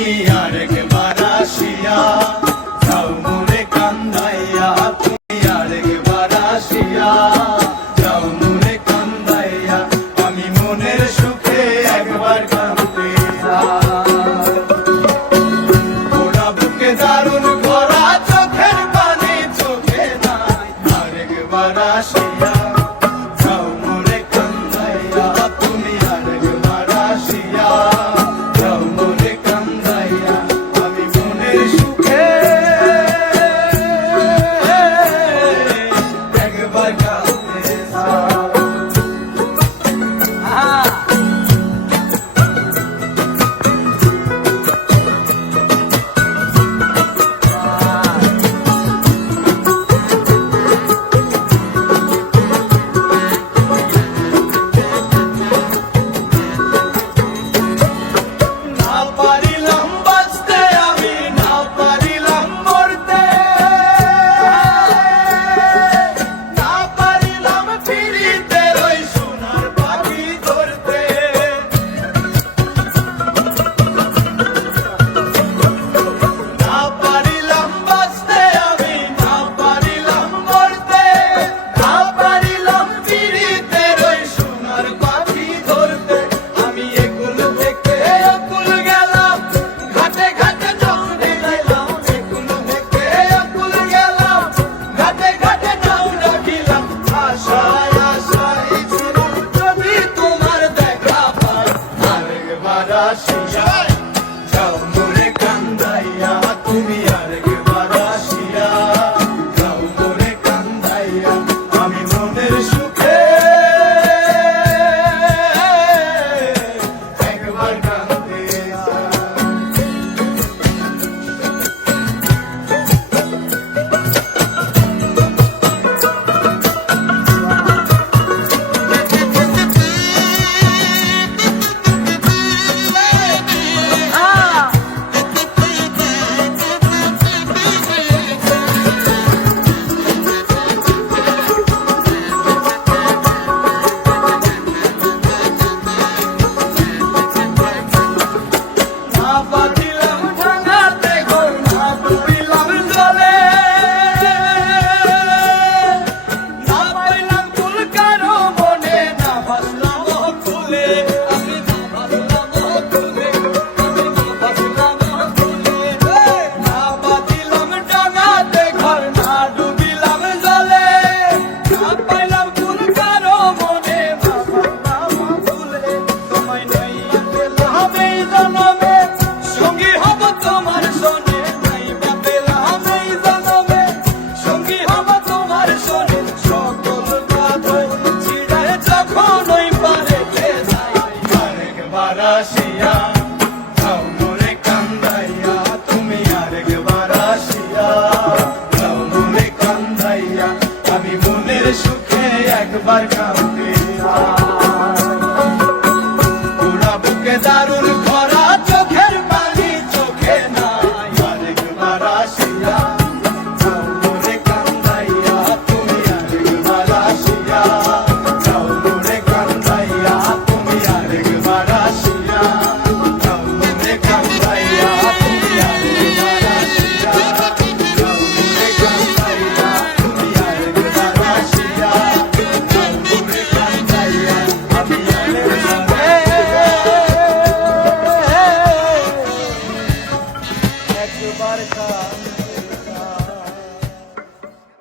তুমি আরেকবার আসিয়া যাও মোরে কান্দাইয়া, তুমি আরেকবার আসিয়া যাও মোরে কান্দাইয়া, আমি মনের সুখে একবার কাঁদতে চাই। ওরা বুকে দারুণ ভরা চোখের পানি চোখে নাই, আরেকবার আসিয়া যাও মোরে কান্দাইয়া, তুমি আরেকবার আসিয়া যাও মোরে কান্দাইয়া, আমি মনের সুখে একবার কাঁদতে চাই। না পারিলাম বাঁচতে আমি, না পারিলাম মরতে, না পারিলাম ফিরিতে ওই সোনার পাখি ধরতে। না পারিলাম বাঁচতে আমি, না পারিলাম মরতে, না পারিলাম ফিরিতে ওই সোনার পাখি ধরতে। আমি একুল থেকে অকুল গেলাম, ঘাটে ঘাটে নাও রাখিলাম, একুল থেকে অকুল গেলাম, ঘাটে ঘাটে নাও রাখিলাম। আশায় আশায় ছিলাম যদি তোমার দেখা পাই, আরেকবার আসিয়া যাও মোরে কান্দাইয়া, তুমি আরেকবার আসিয়া যাও মোরে কান্দাইয়া, আমি মনের সুখে একবার কাঁদতে চাই। না পারিলাম ভাঙাতে ঘর, না ডুবিলাম জলে, না পাইলাম ফুল কারো মনে, না বাসলাম ফুলে, আমি না বাসলাম ফুলে, আমি না বাসলাম ফুলে। না পারিলাম ডাঙাতে ঘর, না ডুবিলাম জলে, না পাইলাম ফুল কারো মনে, না বাসলাম ফুলে। তোমায় নাইয়া পেলাম এই জনমে, সঙ্গী হব তোমার শোনে, নাইবা পেলাম এই জনমে, সঙ্গী হব তোমার শোনে। সকল বাঁধন ছিঁড়ে যখন ওই পারেতে যাই, আরেকবার আসিয়া যাও মোরে কান্দাইয়া, তুমি আরেকবার আসিয়া যাও মোরে কান্দাইয়া, আমি মনের সুখে একবার কাঁদতে চাই। ওরা বুকে দারুণ ভরা চোখের পানি চোখে নাই, আরেকবার আসিয়া যাও মোরে কান্দাইয়া, তুমি আরেকবার আসিয়া যাও মোরে কান্দাইয়া, তুমি আরেকবার আসিয়া যাও মোরে কান্দাইয়া, তুমি আরেকবার আসিয়া যাও মোরে কান্দাইয়া, তুমি আরেকবার আসিয়া যাও মোরে কান্দাইয়া, আমি একবার